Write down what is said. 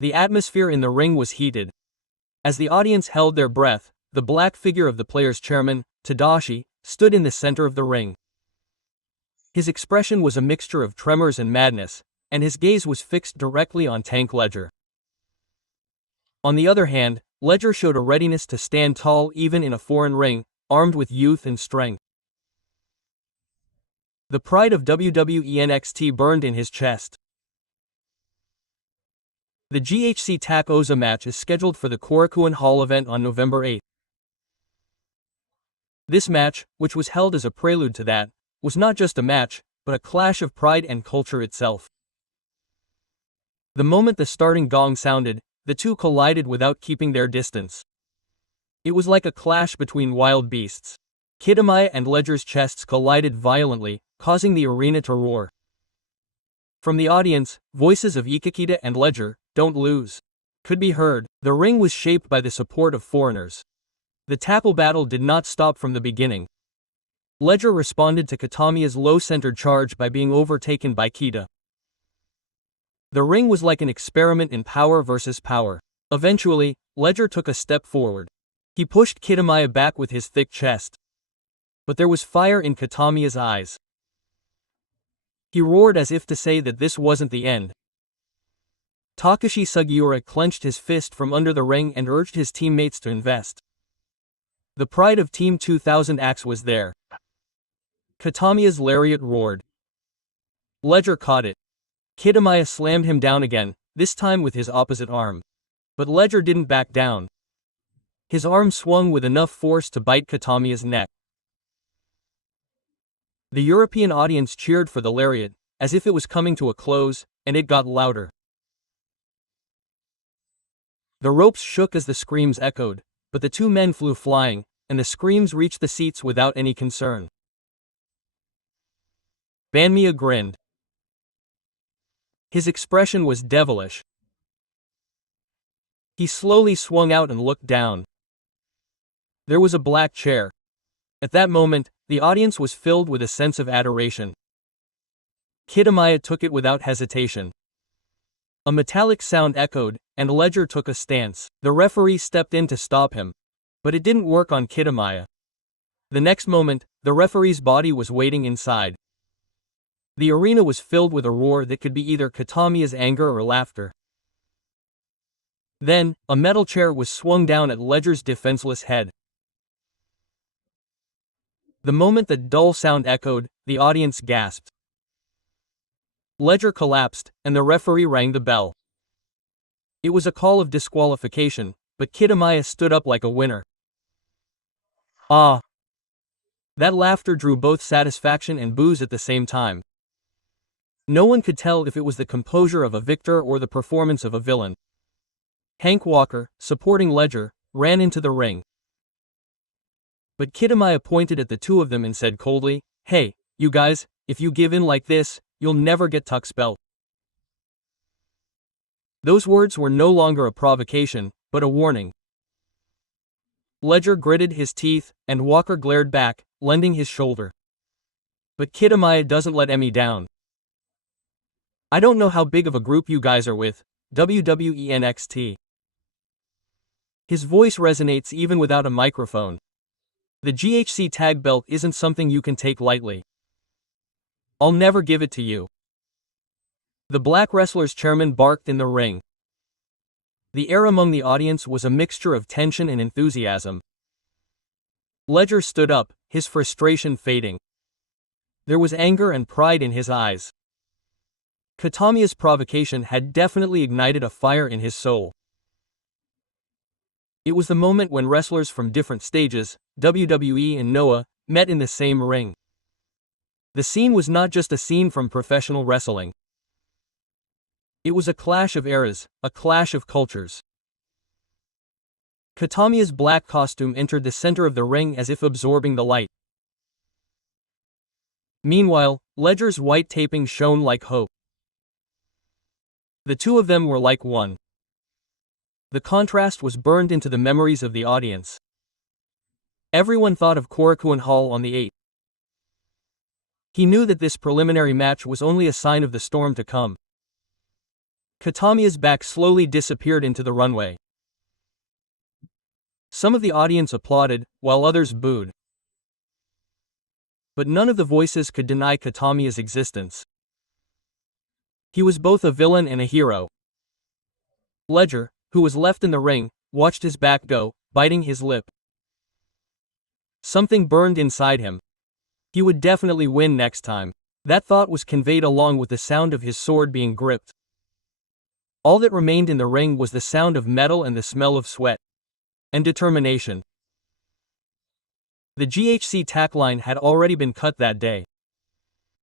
The atmosphere in the ring was heated. As the audience held their breath, the black figure of the players' chairman, Tadashi, stood in the center of the ring. His expression was a mixture of tremors and madness, and his gaze was fixed directly on Tank Ledger. On the other hand, Ledger showed a readiness to stand tall even in a foreign ring, armed with youth and strength. The pride of WWE NXT burned in his chest. The Ghc Tack Oza match is scheduled for the Korakuen Hall event on November 8. This match, which was held as a prelude to that, was not just a match, but a clash of pride and culture itself. The moment the starting gong sounded, the two collided without keeping their distance. It was like a clash between wild beasts. Kitamaya and Ledger's chests collided violently, causing the arena to roar. From the audience, voices of Ikikita and Ledger, "Don't lose," could be heard. The ring was shaped by the support of foreigners. The tackle battle did not stop from the beginning. Ledger responded to Kitamiya's low-centered charge by being overtaken by Kita. The ring was like an experiment in power versus power. Eventually, Ledger took a step forward. He pushed Kitamiya back with his thick chest. But there was fire in Kitamiya's eyes. He roared as if to say that this wasn't the end. Takashi Sugiura clenched his fist from under the ring and urged his teammates to invest. The pride of Team 2000 Axe was there. Kitamiya's lariat roared. Ledger caught it. Kitamiya slammed him down again, this time with his opposite arm. But Ledger didn't back down. His arm swung with enough force to bite Kitamiya's neck. The European audience cheered for the lariat, as if it was coming to a close, and it got louder. The ropes shook as the screams echoed, but the two men flew flying, and the screams reached the seats without any concern. Banmiya grinned. His expression was devilish. He slowly swung out and looked down. There was a black chair. At that moment, the audience was filled with a sense of adoration. Kitamiya took it without hesitation. A metallic sound echoed, and Ledger took a stance. The referee stepped in to stop him. But it didn't work on Kitamiya. The next moment, the referee's body was waiting inside. The arena was filled with a roar that could be either Kitamiya's anger or laughter. Then, a metal chair was swung down at Ledger's defenseless head. The moment the dull sound echoed, the audience gasped. Ledger collapsed, and the referee rang the bell. It was a call of disqualification, but Kitamiya stood up like a winner. Ah! That laughter drew both satisfaction and boos at the same time. No one could tell if it was the composure of a victor or the performance of a villain. Hank Walker, supporting Ledger, ran into the ring. But Kitamiya pointed at the two of them and said coldly, "Hey, you guys, if you give in like this, you'll never get Tuck's belt." Those words were no longer a provocation, but a warning. Ledger gritted his teeth, and Walker glared back, lending his shoulder. But Kitamiya doesn't let me down. "I don't know how big of a group you guys are with, WWE NXT." His voice resonates even without a microphone. The Ghc tag belt isn't something you can take lightly. I'll never give it to you. The Black Wrestlers chairman barked in the ring. The air among the audience was a mixture of tension and enthusiasm. Ledger stood up, his frustration fading. There was anger and pride in his eyes. Kitamiya's provocation had definitely ignited a fire in his soul. It was the moment when wrestlers from different stages, WWE and Noah, met in the same ring. The scene was not just a scene from professional wrestling. It was a clash of eras, a clash of cultures. Kitamiya's black costume entered the center of the ring as if absorbing the light. Meanwhile, Ledger's white taping shone like hope. The two of them were like one. The contrast was burned into the memories of the audience. Everyone thought of Korakuen Hall on the 8th. He knew that this preliminary match was only a sign of the storm to come. Katamiya's back slowly disappeared into the runway. Some of the audience applauded, while others booed. But none of the voices could deny Katamiya's existence. He was both a villain and a hero. Ledger, who was left in the ring, watched his back go, biting his lip. Something burned inside him. He would definitely win next time. That thought was conveyed along with the sound of his sword being gripped. All that remained in the ring was the sound of metal and the smell of sweat. And determination. The GHC tack line had already been cut that day.